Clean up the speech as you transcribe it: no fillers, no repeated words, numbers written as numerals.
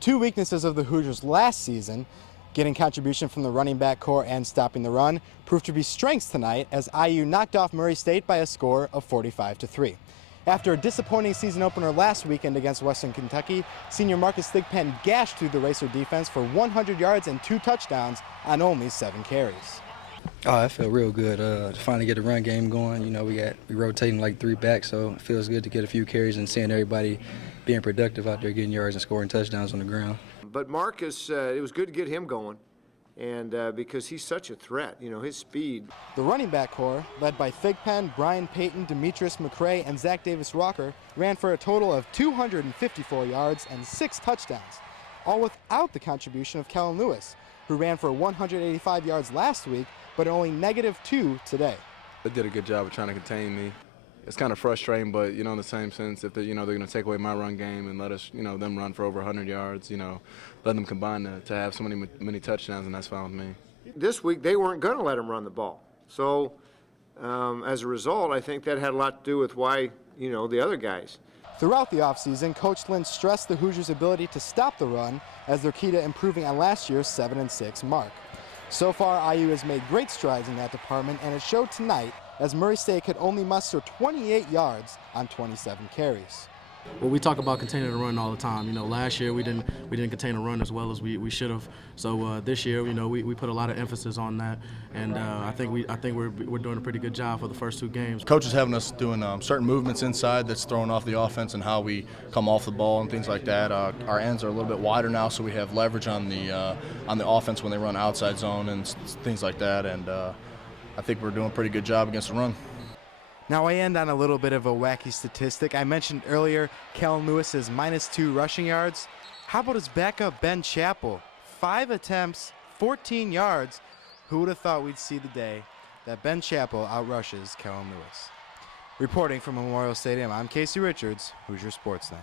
Two weaknesses of the Hoosiers last season, getting contribution from the running back core and stopping the run, proved to be strengths tonight as IU knocked off Murray State by a score of 45-3. After a disappointing season opener last weekend against Western Kentucky, senior Marcus Thigpen gashed through the Racer defense for 100 yards and 2 touchdowns on only 7 carries. Oh, I feel real good to finally get the run game going. You know, we rotating like 3 backs, so it feels good to get a few carries and seeing everybody being productive out there, getting yards and scoring touchdowns on the ground. But Marcus, it was good to get him going, and because he's such a threat, you know, his speed. The running back core, led by Thigpen, Brian Payton, Demetrius McCray, and Zach Davis-Rocker, ran for a total of 254 yards and 6 touchdowns, all without the contribution of Kellen Lewis, who ran for 185 yards last week, but only -2 today. They did a good job of trying to contain me. It's kind of frustrating, but, you know, in the same sense, if they're going to take away my run game and let us, them run for over 100 yards, let them combine to have so many touchdowns, and that's fine with me. This week, they weren't going to let him run the ball. So, as a result, I think that had a lot to do with why, the other guys. Throughout the offseason, Coach Lynn stressed the Hoosiers' ability to stop the run as their key to improving on last year's 7-6 mark. So far, IU has made great strides in that department, and it showed tonight as Murray State could only muster 28 yards on 27 carries. Well, we talk about containing the run all the time. Last year we didn't contain the run as well as we should have. So this year, we put a lot of emphasis on that, and I think we're doing a pretty good job for the first 2 games. Coach is having us doing certain movements inside that's throwing off the offense and how we come off the ball and things like that. Our ends are a little bit wider now, so we have leverage on the offense when they run outside zone and things like that. And I think we're doing a pretty good job against the run. Now I end on a little bit of a wacky statistic. I mentioned earlier Kellen Lewis's -2 rushing yards. How about his backup Ben Chappell? 5 attempts, 14 yards. Who would have thought we'd see the day that Ben Chappell outrushes Kellen Lewis? Reporting from Memorial Stadium, I'm Casey Richards, Hoosier Sports Night.